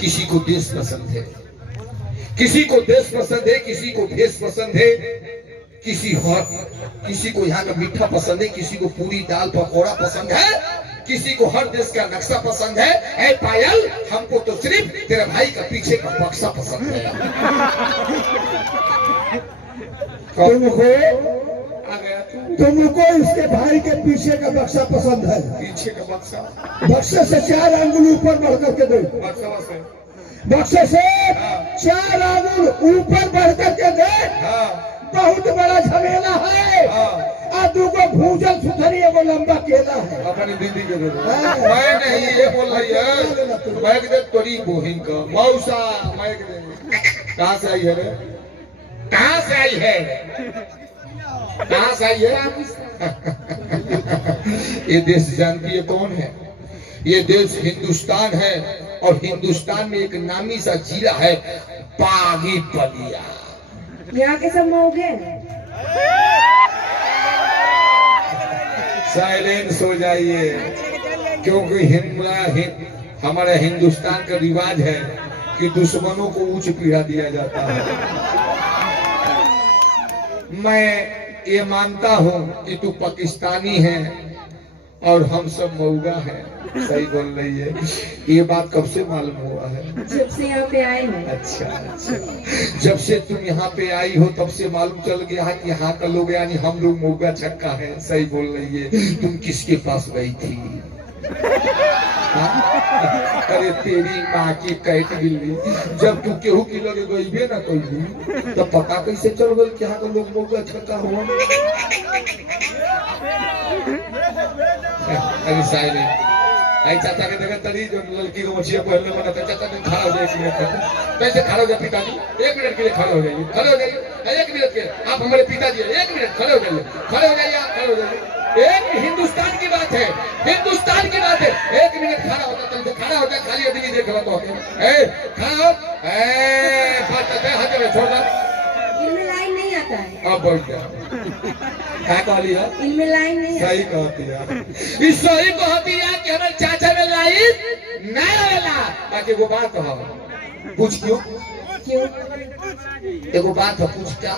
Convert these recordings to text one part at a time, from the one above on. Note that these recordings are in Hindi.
किसी को देश पसंद है, किसी को देश पसंद है, किसी को भेष पसंद है, किसी को यहाँ का मीठा पसंद है, किसी को पूरी दाल पकौड़ा पसंद है, किसी को हर देश का नक्शा पसंद है। ऐ पायल, हमको तो सिर्फ तेरे भाई का पीछे का बक्सा पसंद है। तुमको इसके भाई के पीछे का बक्सा पसंद है? पीछे का बक्सा, बक्से से 4 अंगुल ऊपर बढ़ करके दे, बक्से से 4 अंगुल ऊपर बढ़ करके दे। बहुत बड़ा झमेला है। आ दूगो भूजल सुधरी एगो लंबा केला है। अपनी दीदी के दे दो। मैं नहीं ये बोल रही है, मैं दे तोरी बहन का मौसा, मैं कहाँ से आई है रे? कहाँ से आई है? कहाँ से आई है? ये देश जानती है कौन है? ये देश हिंदुस्तान है, और हिंदुस्तान में एक नामी सा जिला है बागी बलिया। यहाँ के सब मौगे साइलेंस हो जाइए, क्योंकि हमारे हिंदुस्तान का रिवाज है कि दुश्मनों को उच्च पीढ़ा दिया जाता है। मैं ये मानता हूँ कि तू पाकिस्तानी है और हम सब मऊगा है। सही बोल रही है। ये बात कब से मालूम हुआ है? जब से यहाँ पे आए हैं। अच्छा अच्छा, जब से तुम यहाँ पे आई हो तब से मालूम चल गया है कि यहाँ का लोग यानी हम लोग मऊगा छक्का है। सही बोल रही है। तुम किसके पास गई थी? अरे तेरी माँ की कैट बिल्ली, जब तू केहू की लगे गई ना कोई तो पता कैसे चल गई कि यहाँ का लोग मऊगा छक्का हुआ? अरे साइलेंट। आई चाचा के देखा तरी जो लड़की को मछिया पहनने वाला था, चाचा ने खड़ा हो जाए 1 मिनट, कैसे खड़ा हो जाए पिताजी? 1 मिनट के लिए खड़े हो जाइए, खड़े हो जाइए 1 मिनट के। आप हमारे पिताजी 1 मिनट खड़े हो जाइए, खड़े हो जाइए, आप खड़े हो जाइए। एक हिंदुस्तान की बात है, हिंदुस्तान की बात है। 1 मिनट खड़ा होता तो खड़ा होता, खाली आदमी देख रहा तो खड़ा हो, हाथ में छोड़ दो। इनमें लाइन नहीं आता है। अब बैठ जा। क्या कहली है? इनमें लाइन नहीं आता। सही कहती है, इस सही कहती है कि हमारे चाचा में लाइन नहीं आवेला। बाकी वो बात हो पूछ, क्यों क्यों? एगो बात है, पूछ क्या?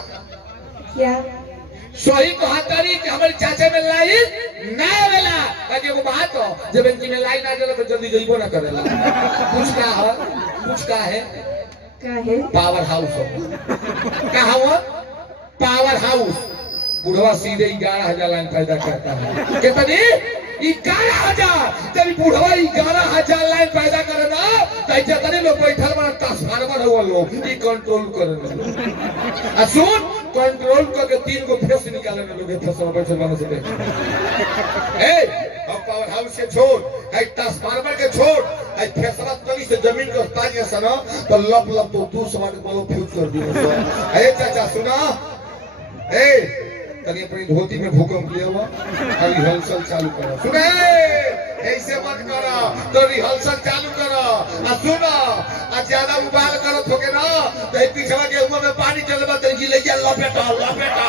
सही कहतरी कि हमारे चाचा में लाइन नहीं आवेला। बाकी एगो बात हो, जब इनकी में लाइन आ जाला तो जल्दी जइबो ना करेला। पूछ क्या है? पूछ क्या है? पावर हाउस हो। क्या हुआ? Power house. बुढ़वा सीधे 11,000 लाइन पैदा करता है। कितनी? 11,000। जब बुढ़वा 11,000 लाइन पैदा करे ना, तो जितने लोग बैठल बना ट्रांसफार्मर हुआ लोग ये कंट्रोल करे। सुन, कंट्रोल करके 3 गो फेस निकाले ना लोग फेसवा बैठल बना से देख। अब पावर हाउस के छोड़, ट्रांसफार्मर के छोड़, फेसवा तनी से जमीन को पानी सना तो लप लप तो तू समाज को फ्यूज कर दियो। चाचा सुना, तनी अपनी धोती में भूकंप लिया हुआ, रिहर्सल चालू करो। सुने, ऐसे मत करो, तो रिहर्सल चालू करो। सुनो, ज्यादा उबाल करो थोके ना तो पीछवा के उम्र में पानी चलबा तो गिलैया लपेटा लपेटा।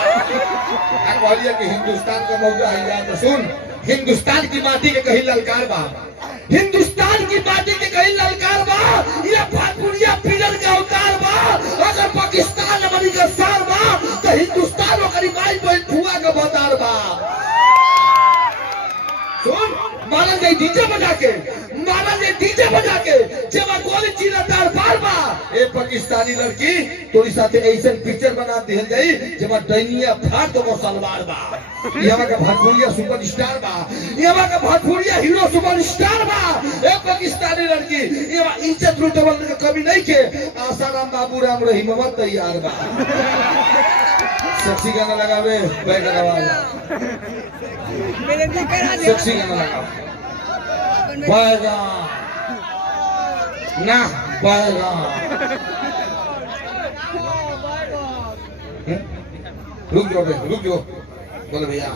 कहलिए कि हिंदुस्तान का मौका है यार। तो सुन, हिंदुस्तान की माटी के कहीं ललकार बा, हिंदुस्तान की माटी के कहीं ललकार बा। ये भाटपुरिया पिलर का अवतार बा। अगर पाकिस्तान हमारी का सार बा तो हिंदुस्तान ओकरी माई बहन फुआ का बता बा। सुन, मारन गई डीजे बजा के, मारन गई डीजे बजा के, जब गोली चीना तार पार बा। ए पाकिस्तानी लड़की तोरी साथे ऐसे पिक्चर बना दिहल जाई जब दैनिया फाड़ दो सलवार बा। यहाँ का भोजपुरिया सुपरस्टार बा, यहाँ का भोजपुरिया हीरो सुपरस्टार बा। ए पाकिस्तानी लड़की यहाँ इज्जत लूटे वाले का कमी नहीं के। आसाराम बाबू राम रहीम तैयार बा। सेक्सी गाना लगावे, गाना वाला सेक्सी गाना लगाओ। बैगन ना बैगन। रुक जाओ, रुक जाओ, बोले भैया